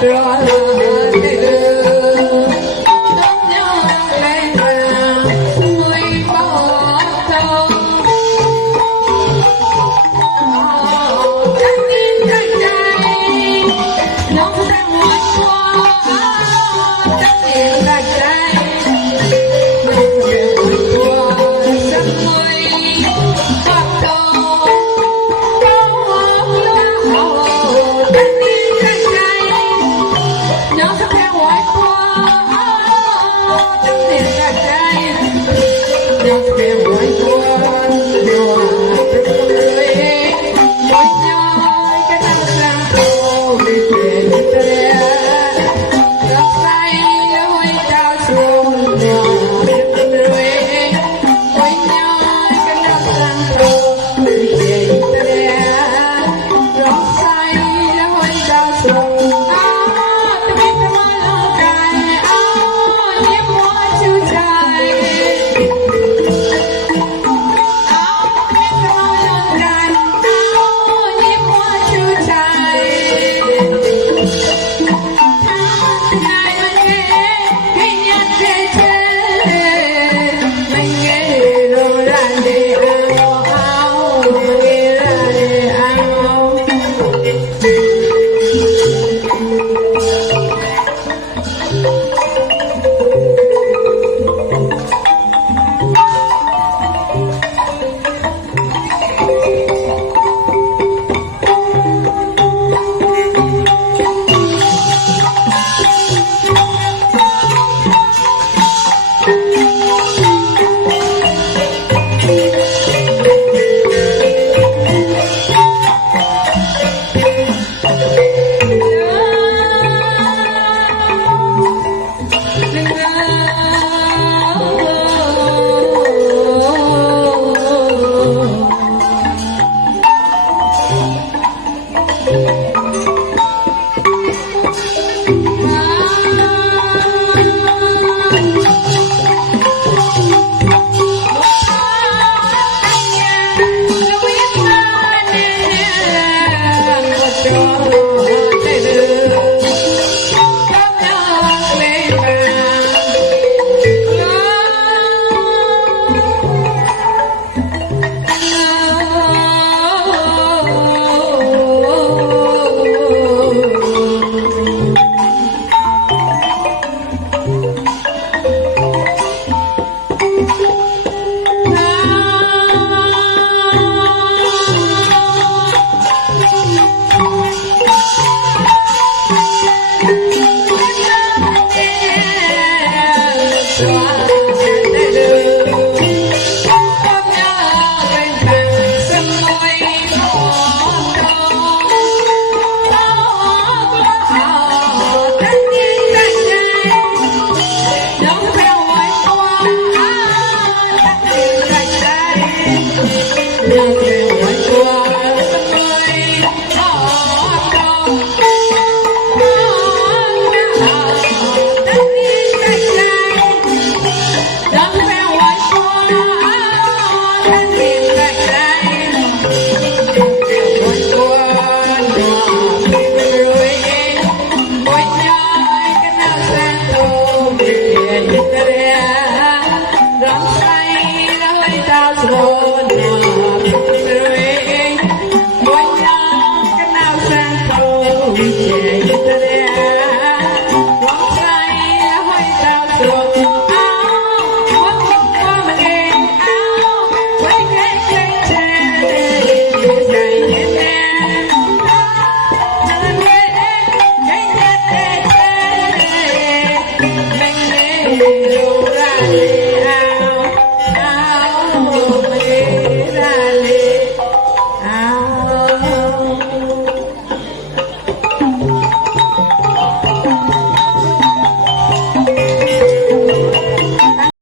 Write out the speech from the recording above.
Gracias. Eu o teu anjo Hãy subscribe cho kênh